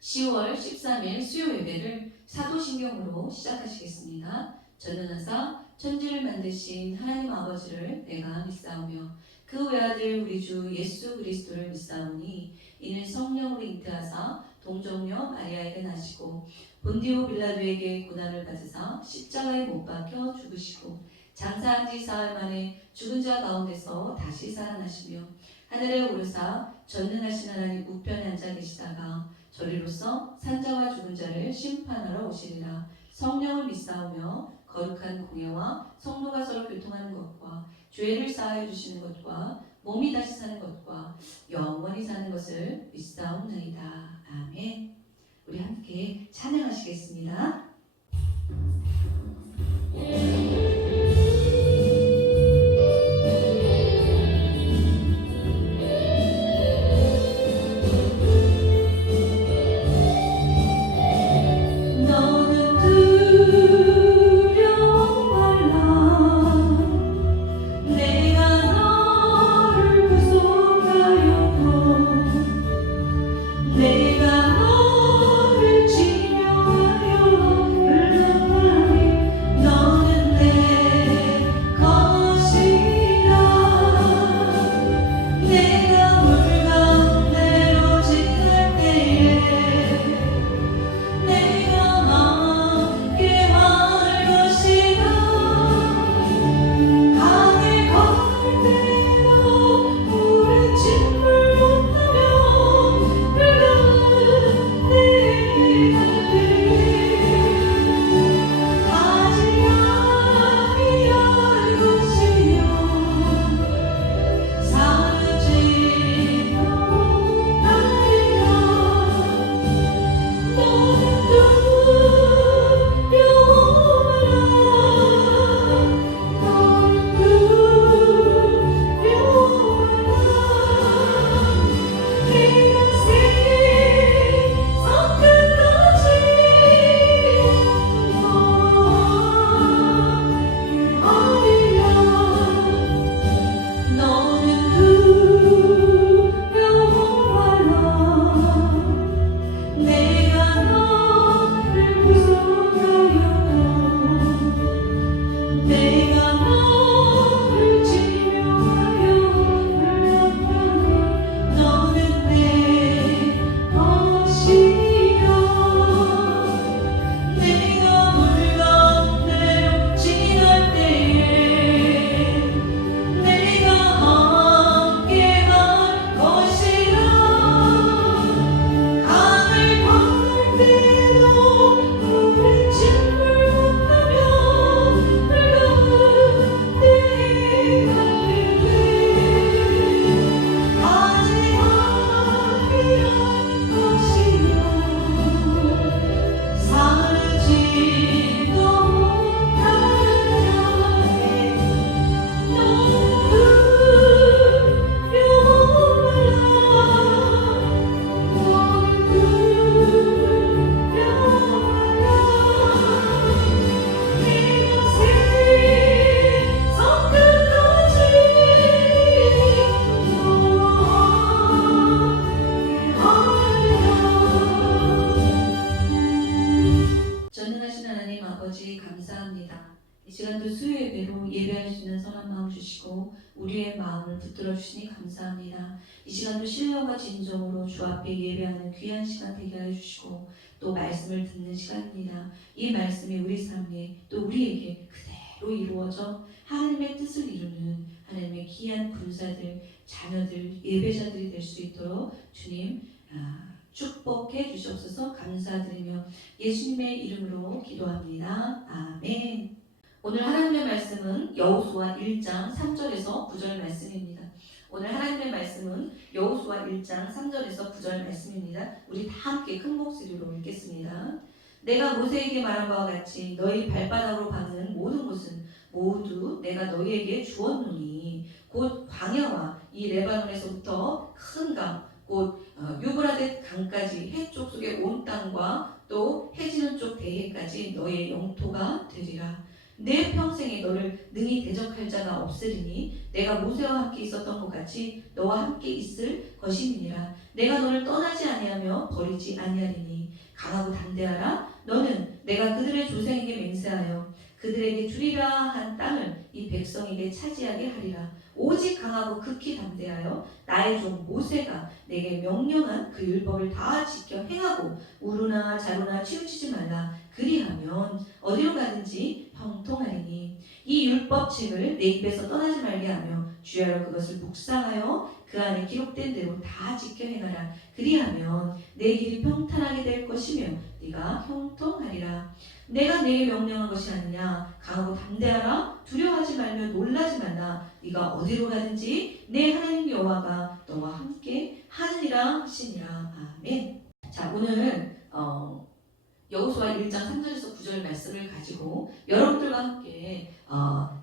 10월 13일 수요 예배를 사도신경으로 시작하시겠습니다. 저는 항상 천지를 만드신 하나님 아버지를 내가 믿사오며 그 외아들 우리 주 예수 그리스도를 믿사오니 이는 성령으로 잉태하사 동정녀 마리아에게 나시고 본디오 빌라도에게 고난을 받으사 십자가에 못 박혀 죽으시고 장사한 지 사흘 만에 죽은 자 가운데서 다시 살아나시며 하늘에 오르사 전능하신 하나님 우편에 앉아 계시다가 저리로서 산자와 죽은 자를 심판하러 오시리라. 성령을 믿사오며 거룩한 공예와 성도가 서로 교통하는 것과 죄를 사하여 주시는 것과 몸이 다시 사는 것과 영원히 사는 것을 믿사옵나이다. 아멘. 우리 함께 찬양하시겠습니다. 우리의 마음을 붙들어 주시니 감사합니다. 이 시간도 신령과 진정으로 주 앞에 예배하는 귀한 시간 되게 하여 주시고 또 말씀을 듣는 시간입니다. 이 말씀이 우리 삶에 또 우리에게 그대로 이루어져 하나님의 뜻을 이루는 하나님의 귀한 군사들, 자녀들, 예배자들이 될 수 있도록 주님 축복해 주시옵소서. 감사드리며 예수님의 이름으로 기도합니다. 아멘. 오늘 하나님의 말씀은 여호수아 1장 3절에서 9절 말씀입니다. 오늘 하나님의 말씀은 여호수아 1장 3절에서 9절 말씀입니다. 우리 다 함께 큰 목소리로 읽겠습니다. 내가 모세에게 말한 바와 같이 너희 발바닥으로 밟는 모든 곳은 모두 내가 너희에게 주었노니 곧 광야와 이 레바논에서부터 큰 강, 곧 유브라데 강까지 해쪽 속의 온 땅과 또 해지는 쪽 대해까지 너희의 영토가 되리라. 내 평생에 너를 능히 대적할 자가 없으리니 내가 모세와 함께 있었던 것 같이 너와 함께 있을 것임이니라. 내가 너를 떠나지 아니하며 버리지 아니하리니 강하고 담대하라. 너는 내가 그들의 조상에게 맹세하여 그들에게 주리라 한 땅을 이 백성에게 차지하게 하리라. 오직 강하고 극히 담대하여 나의 종 모세가 내게 명령한 그 율법을 다 지켜 행하고 우루나 자루나 치우치지 말라. 그리하면 어디로 가든지 형통하리니 이 율법책을 내 입에서 떠나지 말게 하며 주야로 그것을 묵상하여 그 안에 기록된 대로 다 지켜 행하라. 그리하면 내 길이 평탄하게 될 것이며 네가 형통하리라. 내가 내게 명령한 것이 아니냐. 강하고 담대하라. 두려워하지 말며 놀라지 말라. 네가 어디로 가든지 내 하나님 여호와가 너와 함께 하느니라 하시니라. 아멘. 자, 오늘 여호수아 1장 3절에서 9절 말씀을 가지고 여러분들과 함께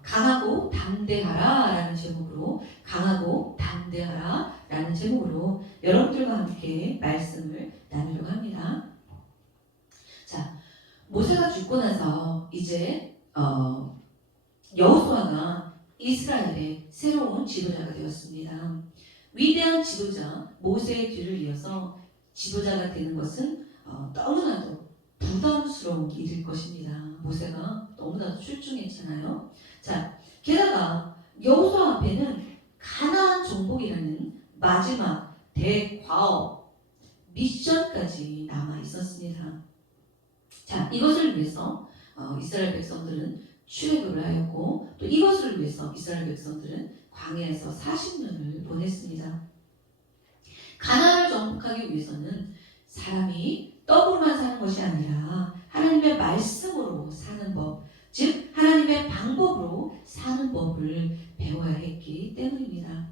강하고 담대하라 라는 제목으로 강하고 담대하라 라는 제목으로 여러분들과 함께 말씀을 나누려고 합니다. 자, 모세가 죽고 나서 이제 여호수아가 이스라엘의 새로운 지도자가 되었습니다. 위대한 지도자 모세의 뒤를 이어서 지도자가 되는 것은 너무나도 부담스러운 일일 것입니다. 모세가 너무나도 출중했잖아요. 자, 게다가 여호수아 앞에는 가나안 정복이라는 마지막 대과업 미션까지 남아 있었습니다. 자, 이것을 위해서 이스라엘 백성들은 출애굽을 하였고 또 이것을 위해서 이스라엘 백성들은 광야에서 40년을 보냈습니다. 가나안을 정복하기 위해서는 사람이 떡으로만 사는 것이 아니라 하나님의 말씀으로 사는 법, 즉 하나님의 방법으로 사는 법을 배워야 했기 때문입니다.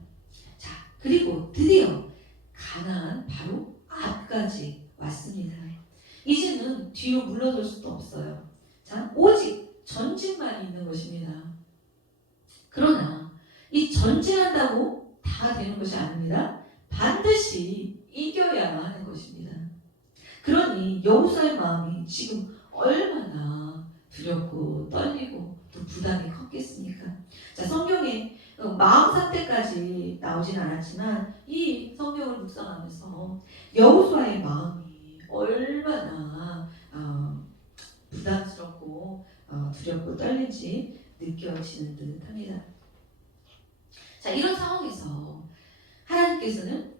자, 그리고 드디어 가나안 바로 앞까지 왔습니다. 이제는 뒤로 물러설 수도 없어요. 자, 오직 전진만 있는 것입니다. 그러나 이 전진한다고 다 되는 것이 아닙니다. 반드시 이겨야 하는 것입니다. 그러니 여호수아의 마음이 지금 얼마나 두렵고 떨리고 또 부담이 컸겠습니까? 자, 성경에 마음 상태까지 나오진 않았지만 이 성경을 묵상하면서 여호수아의 마음이 얼마나 부담스럽고 두렵고 떨린지 느껴지는 듯합니다. 자, 이런 상황에서 하나님께서는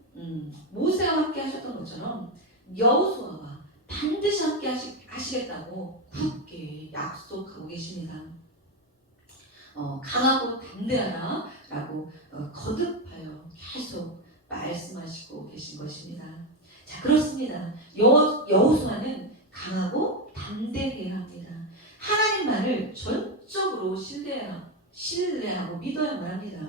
모세와 함께 하셨던 것처럼 여호수아와 반드시 함께 하시겠다고 굳게 약속하고 계십니다. 강하고 담대하라 라고 거듭하여 계속 말씀하시고 계신 것입니다. 자, 그렇습니다. 여호수아는 강하고 담대해야 합니다. 하나님 말을 전적으로 신뢰하고 믿어야만 합니다.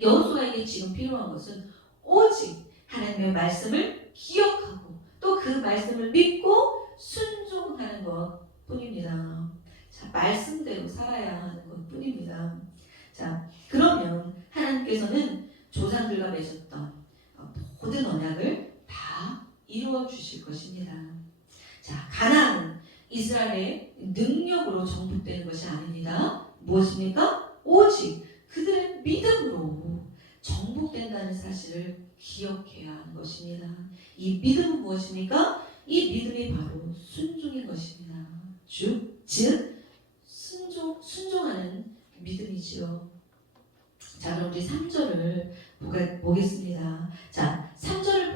여호수아에게 지금 필요한 것은 오직 하나님의 말씀을 기억하고 또 그 말씀을 믿고 순종하는 것 뿐입니다. 자, 말씀대로 살아야 하는 것 뿐입니다. 자, 그러면 하나님께서는 조상들과 맺었던 모든 언약을 다 이루어 주실 것입니다. 자, 가나안은 이스라엘의 능력으로 정복되는 것이 아닙니다. 무엇입니까? 오직 그들의 믿음으로 정복된다는 사실을 기억해야 하는 것입니다. 이 믿음은 무엇입니까? 이 믿음이 바로 순종인 것입니다. 즉 순종하는 믿음이지요. 자, 그럼 우리 3절을 보겠습니다. 자, 3절을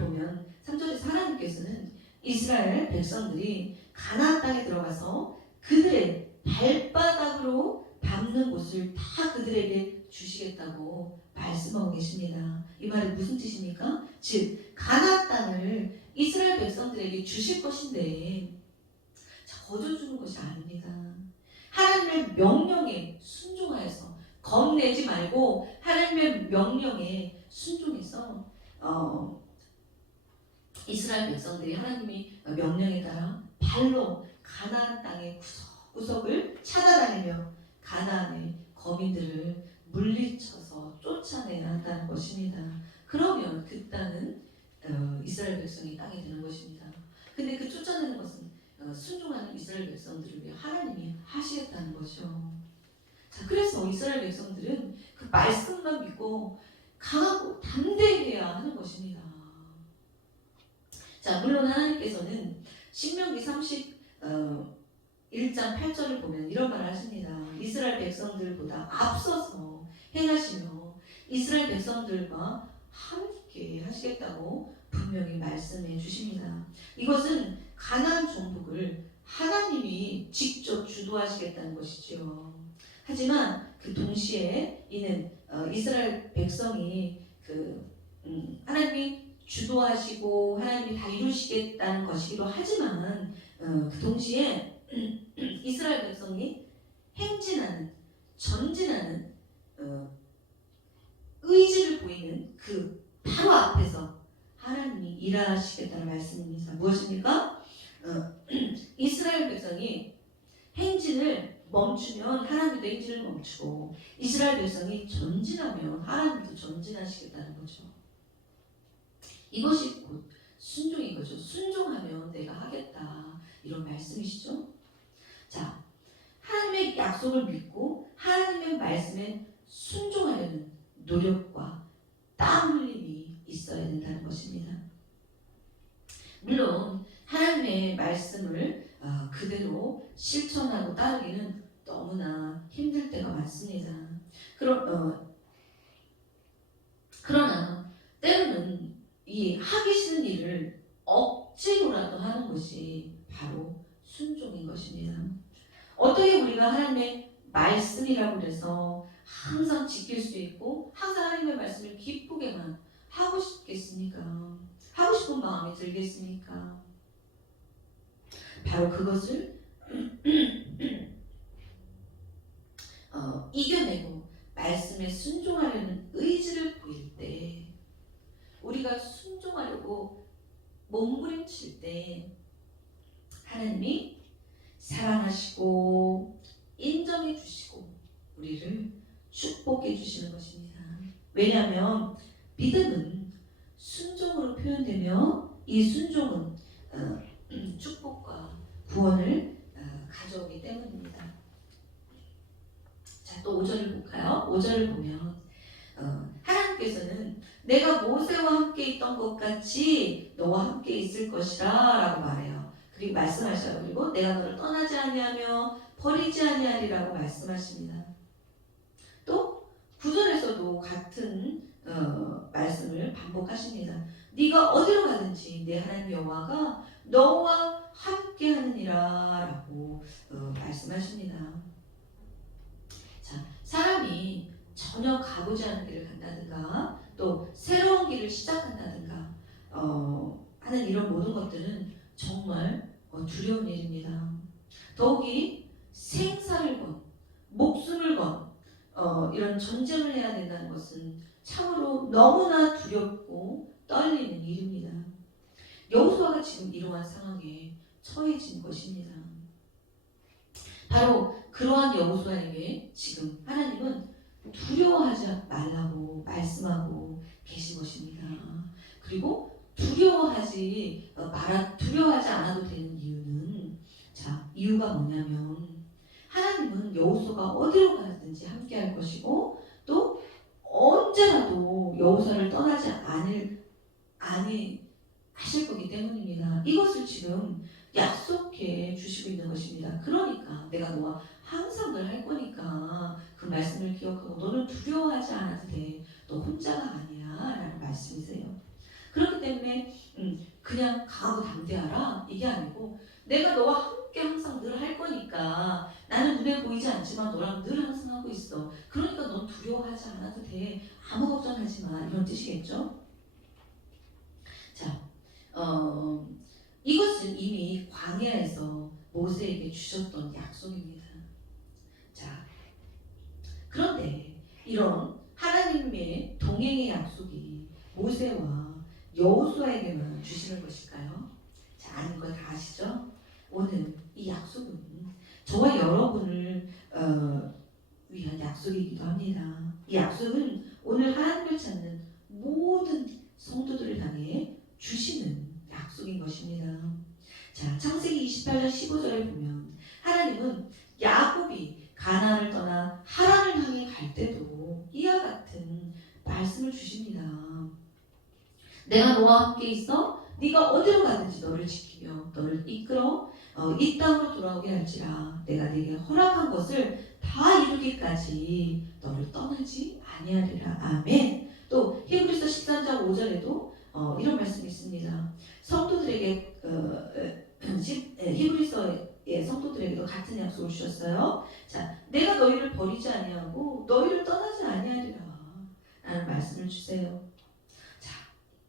보면 3절에서 하나님께서는 이스라엘 백성들이 가나안 땅에 들어가서 그들의 발바닥으로 밟는 곳을 다 그들에게 주시겠다고 말씀하고 계십니다. 이 말이 무슨 뜻입니까? 즉 가나안 땅을 이스라엘 백성들에게 주실 것인데 거저 주는 것이 아닙니다. 하나님의 명령에 순종하여서 겁내지 말고 하나님의 명령에 순종해서 이스라엘 백성들이 하나님이 명령에 따라 발로 가나안 땅의 구석구석을 찾아다니며 가나안의 거민들을 물리쳐서 쫓아내야 한다는 것입니다. 그러면 그 땅은 이스라엘 백성의 땅이 되는 것입니다. 근데 그 쫓아내는 것은 순종하는 이스라엘 백성들을 위해 하나님이 하시겠다는 거죠. 자, 그래서 이스라엘 백성들은 그 말씀만 믿고 강하고 담대해야 하는 것입니다. 자, 물론 하나님께서는 신명기 1장 8절을 보면 이런 말을 하십니다. 이스라엘 백성들보다 앞서서 행하시며 이스라엘 백성들과 함께 하시겠다고 분명히 말씀해 주십니다. 이것은 가나안 정복을 하나님이 직접 주도하시겠다는 것이죠. 하지만 그 동시에 이는 이스라엘 백성이 하나님이 주도하시고 하나님이 다 이루시겠다는 것이기도 하지만 그 동시에 이스라엘 백성이 행진하는, 전진하는 의지를 보이는 그 바로 앞에서 하나님이 일하시겠다는 말씀입니다. 무엇입니까? 이스라엘 백성이 행진을 멈추면 하나님도 행진을 멈추고 이스라엘 백성이 전진하면 하나님도 전진하시겠다는 거죠. 이것이 곧 순종인 거죠. 순종하면 내가 하겠다. 이런 말씀이시죠. 자, 하나님의 약속을 믿고 하나님의 말씀에 순종하려는 노력과 땀 흘림이 있어야 된다는 것입니다. 물론 하나님의 말씀을 그대로 실천하고 따르기는 너무나 힘들 때가 많습니다. 그러나 때로는 이 하기 싫은 일을 억지로라도 하는 것이 바로 순종인 것입니다. 어떻게 우리가 하나님의 말씀이라고 해서 항상 지킬 수 있고 항상 하나님의 말씀을 기쁘게만 하고 싶겠습니까? 하고 싶은 마음이 들겠습니까? 바로 그것을 이겨내고 말씀에 순종하려는 의지를 보일 때 우리가 순종하려고 몸부림칠 때 하나님이 사랑하시고 인정해 주시고 우리를 축복해 주시는 것입니다. 왜냐하면 믿음은 순종으로 표현되며 이 순종은 축복과 구원을 가져오기 때문입니다. 자, 또 5절을 볼까요? 5절을 보면 하나님께서는 내가 모세와 함께 있던 것 같이 너와 함께 있을 것이라 라고 말해요. 그리고 말씀하셔요. 그리고 내가 너를 떠나지 아니하며 버리지 아니하리라고 말씀하십니다. 또 9절에서도 같은 말씀을 반복하십니다. 네가 어디로 가든지 내 하나님 여호와가 너와 함께 하느니라 라고 말씀하십니다. 자, 사람이 전혀 가보지 않은 길을 간다든가 또 새로운 길을 시작한다든가 하는 이런 모든 것들은 정말 두려운 일입니다. 더욱이 생사를 건 목숨을 건 이런 전쟁을 해야 된다는 것은 참으로 너무나 두렵고 떨리는 일입니다. 여호수아가 지금 이러한 상황에 처해진 것입니다. 바로 그러한 여호수아에게 지금 하나님은 두려워하지 말라고 말씀하고 계신 것입니다. 그리고 두려워하지 않아도 되는 이유는 이유가 뭐냐면 하나님은 여호수아가 어디로 가든지 함께할 것이고 또 언제라도 여호수아를 떠나지 하실 거기 때문입니다. 이것을 지금 약속해 주시고 있는 것입니다. 그러니까 내가 너와 항상 늘 할 거니까 그 말씀을 기억하고 너는 두려워하지 않아도 돼. 너 혼자가 아니야 라는 말씀이세요. 그렇기 때문에 그냥 강하고 담대하라 이게 아니고 내가 너와 함께 항상 늘 할 거니까 나는 눈에 보이지 않지만 너랑 늘 항상 하고 있어. 그러니까 넌 두려워하지 않아도 돼. 아무 걱정하지 마. 이런 뜻이겠죠? 자, 이것은 이미 광야에서 모세에게 주셨던 약속입니다. 자, 그런데 이런 하나님의 동행의 약속이 모세와 여호수아에게만 주시는 것일까요? 자, 아는 거 다 아시죠? 오늘 이 약속은 저와 여러분을 위한 약속이기도 합니다. 이 약속은 오늘 하나님을 찾는 모든 성도들을 향해 주시는 약속인 것입니다. 자, 창세기 28장 주십니다. 내가 너와 함께 있어 네가 어디로 가든지 너를 지키며 너를 이끌어 이 땅으로 돌아오게 할지라. 내가 네게 허락한 것을 다 이루기까지 너를 떠나지 아니하리라. 아멘. 또 히브리서 13장 5절에도 이런 말씀이 있습니다. 성도들에게 히브리서의 성도들에게도 같은 약속을 주셨어요. 자, 내가 너희를 버리지 아니하고 너희를 떠나지 아니하리라 라는 말씀을 주세요. 자,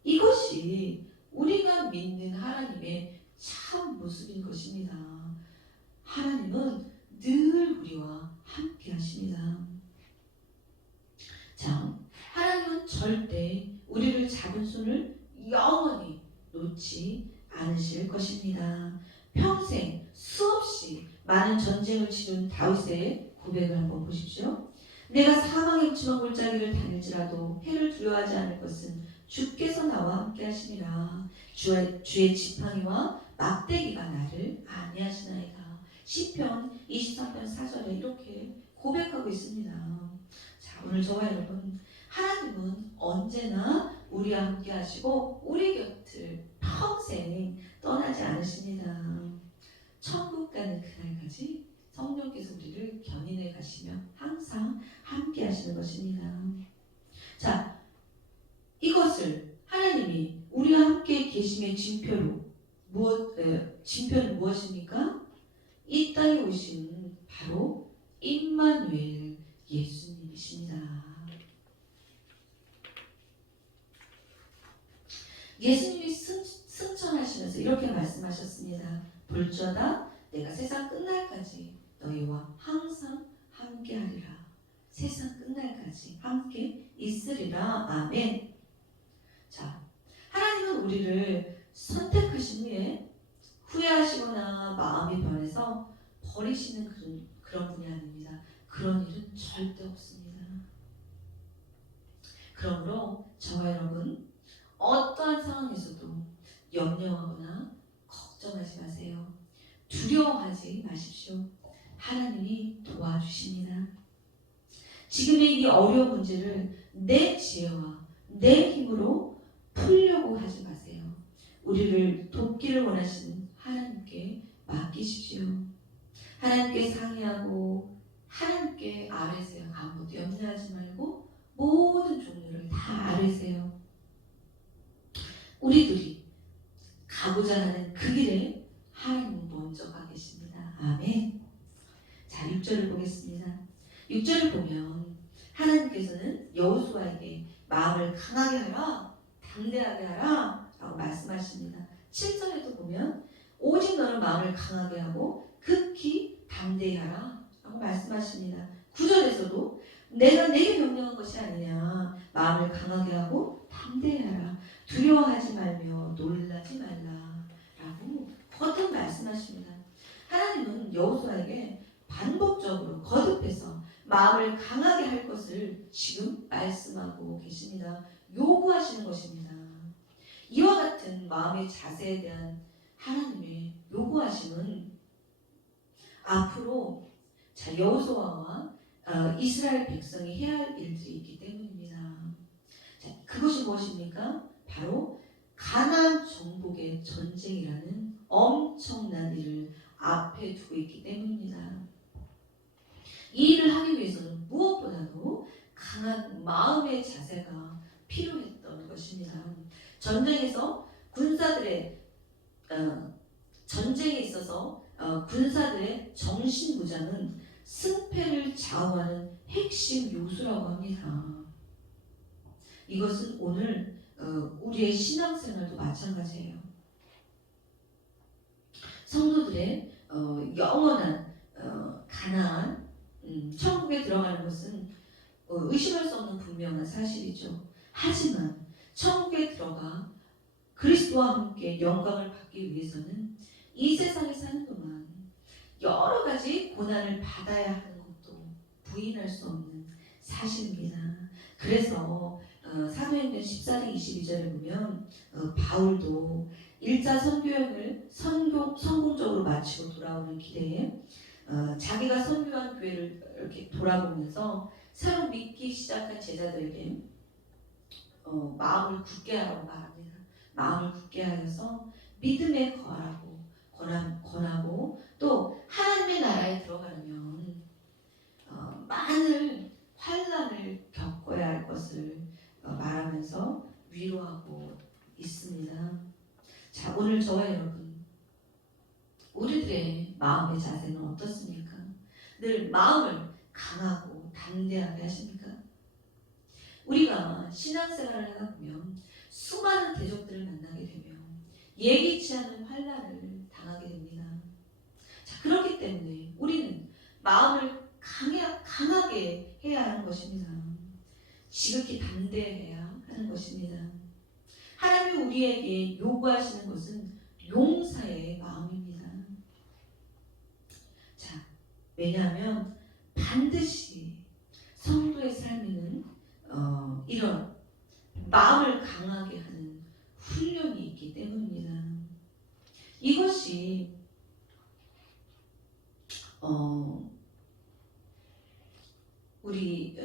이것이 우리가 믿는 하나님의 참 모습인 것입니다. 하나님은 늘 우리와 함께 하십니다. 자, 하나님은 절대 우리를 잡은 손을 영원히 놓지 않으실 것입니다. 평생 수없이 많은 전쟁을 치른 다윗의 고백을 한번 보십시오. 내가 사망의 음침한 골짜기를 다닐지라도 해를 두려워하지 않을 것은 주께서 나와 함께 하심이라. 주의 지팡이와 막대기가 나를 안위하시나이다. 시편 23편 4절에 이렇게 고백하고 있습니다. 자, 오늘 저와 여러분, 하나님은 언제나 우리와 함께 하시고 우리 곁을 평생 떠나지 않으십니다. 천국 가는 그날까지 성령께서 우리를 견인해 가시며 항상 함께 하시는 것입니다. 자, 이것을 하나님이 우리와 함께 계심의 징표는 무엇입니까? 이 땅에 오신 바로 임마누엘 예수님이십니다. 예수님이 승천하시면서 이렇게 말씀하셨습니다. 볼지어다 내가 세상 끝날까지 너희와 항상 함께하리라. 세상 끝날까지 함께 있으리라. 아멘. 자, 하나님은 우리를 선택하신 후에 후회하시거나 마음이 변해서 버리시는 그런 분이 아닙니다. 그런 일은 절대 없습니다. 그러므로 저와 여러분, 어떠한 상황에서도 염려하거나 걱정하지 마세요. 두려워하지 마십시오. 하나님이 도와주십니다. 지금의 이 어려운 문제를 내 지혜와 내 힘으로 풀려고 하지 마세요. 우리를 돕기를 원하시는 하나님께 맡기십시오. 하나님께 상의하고 하나님께 아뢰세요. 아무것도 염려하지 말고 모든 종류를 다 아뢰세요. 우리들이 가고자 하는 그 길에 하나님은 먼저 가 계십니다. 아멘. 자, 6절을 보겠습니다. 6절을 보면 하나님께서는 여호수아에게 마음을 강하게 하라, 담대하게 하라 라고 말씀하십니다. 7절에도 보면 오직 너는 마음을 강하게 하고 극히 담대히 하라 라고 말씀하십니다. 9절에서도 내가 내게 명령한 것이 아니냐, 마음을 강하게 하고 담대히 하라, 두려워하지 말며 놀라지 말라 라고 거듭 말씀하십니다. 하나님은 여호수아에게 반복적으로 거듭해서 마음을 강하게 할 것을 지금 말씀하고 계십니다. 요구하시는 것입니다. 이와 같은 마음의 자세에 대한 하나님의 요구하심은 앞으로 여호수아와 이스라엘 백성이 해야 할 일들이 있기 때문입니다. 자, 그것이 무엇입니까? 바로 가나안 정복의 전쟁이라는 엄청난 일을 앞에 두고 있기 때문입니다. 이 일을 하기 위해서는 무엇보다도 강한 마음의 자세가 필요했던 것입니다. 전쟁에 있어서 군사들의 정신무장은 승패를 좌우하는 핵심 요소라고 합니다. 이것은 오늘 우리의 신앙생활도 마찬가지예요. 성도들의 영원한 가나안 천국에 들어가는 것은 의심할 수 없는 분명한 사실이죠. 하지만 천국에 들어가 그리스도와 함께 영광을 받기 위해서는 이 세상에 사는 동안 여러 가지 고난을 받아야 하는 것도 부인할 수 없는 사실입니다. 그래서 사도행전 14장 22절에 보면 바울도 1차 선교여행을 성공적으로 마치고 돌아오는 길에 자기가 선교한 교회를 이렇게 돌아보면서 새로 믿기 시작한 제자들에게 마음을 굳게 하라고 말합니다. 마음을 굳게 하여서 믿음에 권하고 또 하나님의 나라에 들어가려면 많은 환난을 겪어야 할 것을 말하면서 위로하고 있습니다. 자, 오늘 저와 여러분, 우리들의 마음의 자세는 어떻습니까? 늘 마음을 강하고 담대하게 하십니까? 우리가 신앙생활을 하다 보면 수많은 대적들을 만나게 되며 예기치 않은 환난을 당하게 됩니다. 자, 그렇기 때문에 우리는 마음을 강하게 해야 하는 것입니다. 지극히 담대해야 하는 것입니다. 하나님이 우리에게 요구하시는 것은 용사의 마음입니다. 자, 왜냐하면 반드시 성도의 삶에는 이런 마음을 강하게 하는 훈련이 있기 때문입니다. 이것이 우리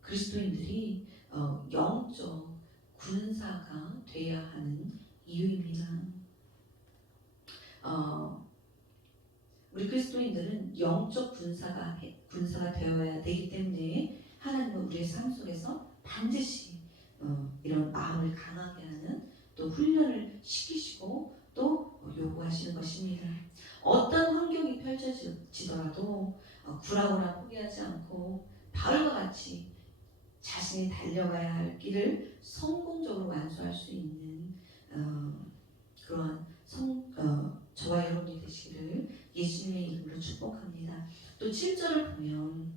그리스도인들이 영적 군사가 되어야 하는 이유입니다. 우리 그리스도인들은 영적 군사가 되어야 되기 때문에 하나님은 우리의 삶 속에서 반드시 이런 마음을 강하게 하는 또 훈련을 시키시고 또 요구하시는 것입니다. 어떤 환경이 펼쳐지더라도 굴하거나 포기하지 않고 바울과 같이 자신이 달려가야 할 길을 성공적으로 완수할 수 있는 그러한 저와 여러분이 되시기를 예수님의 이름으로 축복합니다. 또 7절을 보면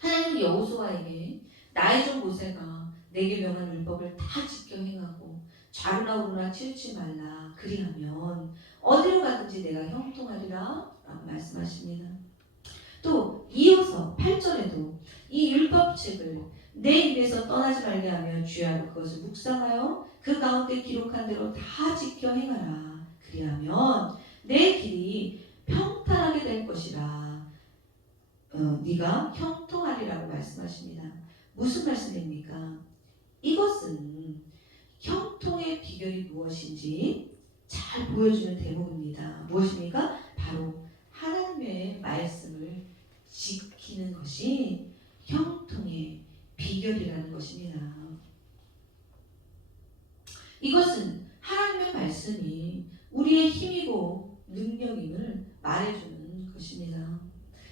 하나님은 여호수아에게 나의 종 모세가 내게 명한 율법을 다 지켜 행하고 좌로나 우로나 치우치 말라 그리하면 어디로 가든지 내가 형통하리라 라고 말씀하십니다. 또 이어서 8절에도 이 율법책을 내 입에서 떠나지 말게 하며 주야로 그것을 묵상하여 그 가운데 기록한 대로 다 지켜 행하라 그리하면 내 길이 평탄하게 될 것이라 네가 형통하리라고 말씀하십니다. 무슨 말씀입니까? 이것은 형통의 비결이 무엇인지 잘 보여주는 대목입니다. 무엇입니까? 바로 하나님의 말씀을 지키는 것이 형통의 비결이라는 것입니다. 이것은 하나님의 말씀이 우리의 힘이고 능력임을 말해주는 것입니다.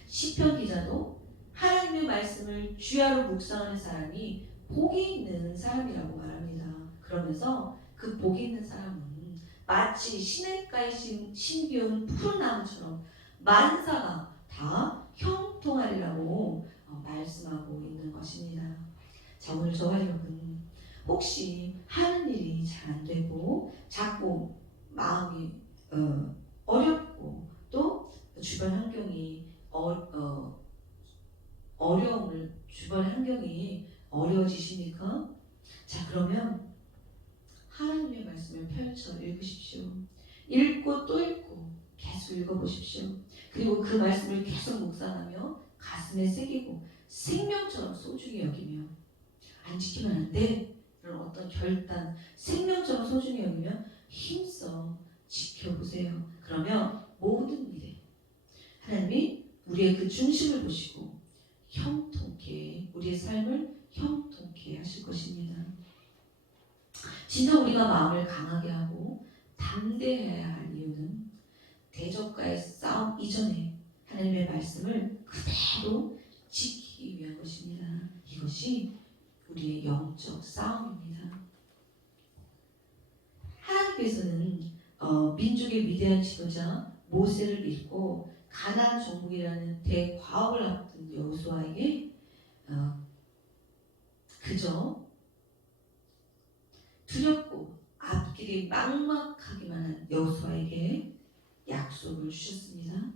시편 기자도 하나님의 말씀을 주야로 묵상하는 사람이 복이 있는 사람이라고 말합니다. 그러면서 그 복이 있는 사람은 마치 시냇가에 심기운 푸른 나무처럼 만사가 다 형통하리라고 말씀하고 있는 것입니다. 자, 오늘 저와 여러분 혹시 하는 일이 잘 안 되고 자꾸 마음이 어렵고 또 주변 환경이 주변 환경이 어려워지십니까? 자, 그러면 하나님의 말씀을 펼쳐 읽으십시오. 읽고 또 읽고 계속 읽어보십시오. 그리고 그 말씀을 계속 묵상하며 가슴에 새기고 생명처럼 소중히 여기며 안 지키면 안 돼 이런 어떤 결단 생명처럼 소중히 여기며 힘써 지켜보세요. 그러면 모든 일에 하나님이 우리의 그 중심을 보시고 형통케 우리의 삶을 형통케 하실 것입니다. 진짜 우리가 마음을 강하게 하고 담대해야 할 이유는 대적과의 싸움 이전에 하나님의 말씀을 그대로 지키기 위한 것입니다. 이것이 우리의 영적 싸움입니다. 하나님께서는 민족의 위대한 지도자 모세를 믿고 가나안 정복이라는 대과업을 앞둔 여호수아에게 그저 두렵고 앞길이 막막하기만 한 여호수아에게 약속을 주셨습니다.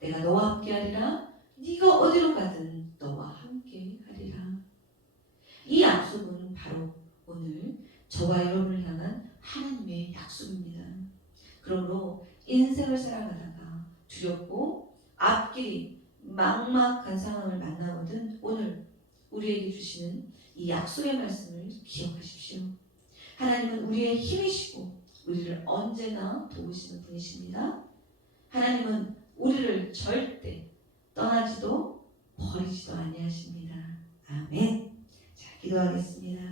내가 너와 함께 하리라. 네가 어디로 가든 너와 함께 하리라. 이 약속은 바로 오늘 저와 여러분을 향한 하나님의 약속입니다. 그러므로 인생을 살아가다가 두렵고 앞길이 막막한 상황을 만나거든 오늘 우리에게 주시는 이 약속의 말씀을 기억하십시오. 하나님은 우리의 힘이시고 우리를 언제나 도우시는 분이십니다. 하나님은 우리를 절대 떠나지도 버리지도 아니하십니다. 아멘. 자, 기도하겠습니다.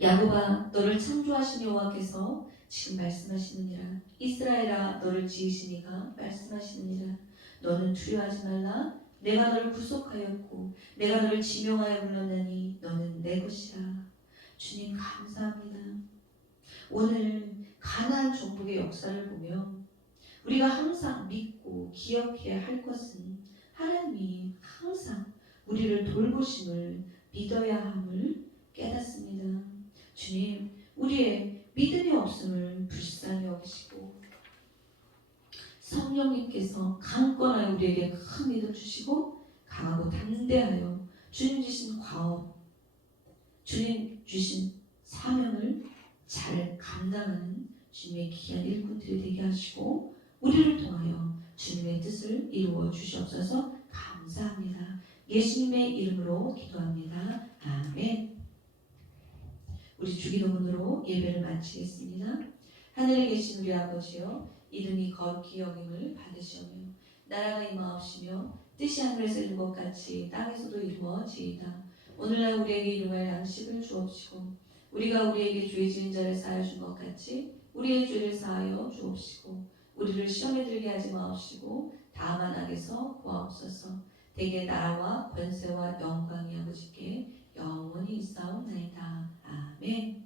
야곱아, 너를 창조하신 여호와께서 지금 말씀하시느니라. 이스라엘아, 너를 지으신 이가 말씀하시느니라. 너는 두려워하지 말라. 내가 너를 구속하였고 내가 너를 지명하여 불렀나니 너는 내 것이라. 주님 감사합니다. 오늘 가나안 정복의 역사를 보며 우리가 항상 믿고 기억해야 할 것은 하나님이 항상 우리를 돌보심을 믿어야 함을 깨닫습니다. 주님, 우리의 믿음이 없음을 불쌍히 여기시고 성령님께서 강권하여 우리에게 큰 믿음 주시고 강하고 담대하여 주님 주신 과업, 주님 주신 사명을 잘 감당하는 주님의 귀한 일꾼들이 되게 하시고 우리를 통하여 주님의 뜻을 이루어 주시옵소서. 감사합니다. 예수님의 이름으로 기도합니다. 아멘. 우리 주기도문으로 예배를 마치겠습니다. 하늘에 계신 우리 아버지여, 이름이 거룩히 여김을 받으시오며 나라가 임하옵시며 뜻이 하늘에서 이룬 것 같이 땅에서도 이루어지이다. 오늘날 우리에게 일용할 양식을 주옵시고 우리가 우리에게 죄 지은 자를 사하여 준 것 같이 우리의 죄를 사하여 주옵시고 우리를 시험에 들게 하지 마옵시고 다만 악에서 구하옵소서. 대개 나라와 권세와 영광이 아버지께 영원히 있사옵나이다. 아멘.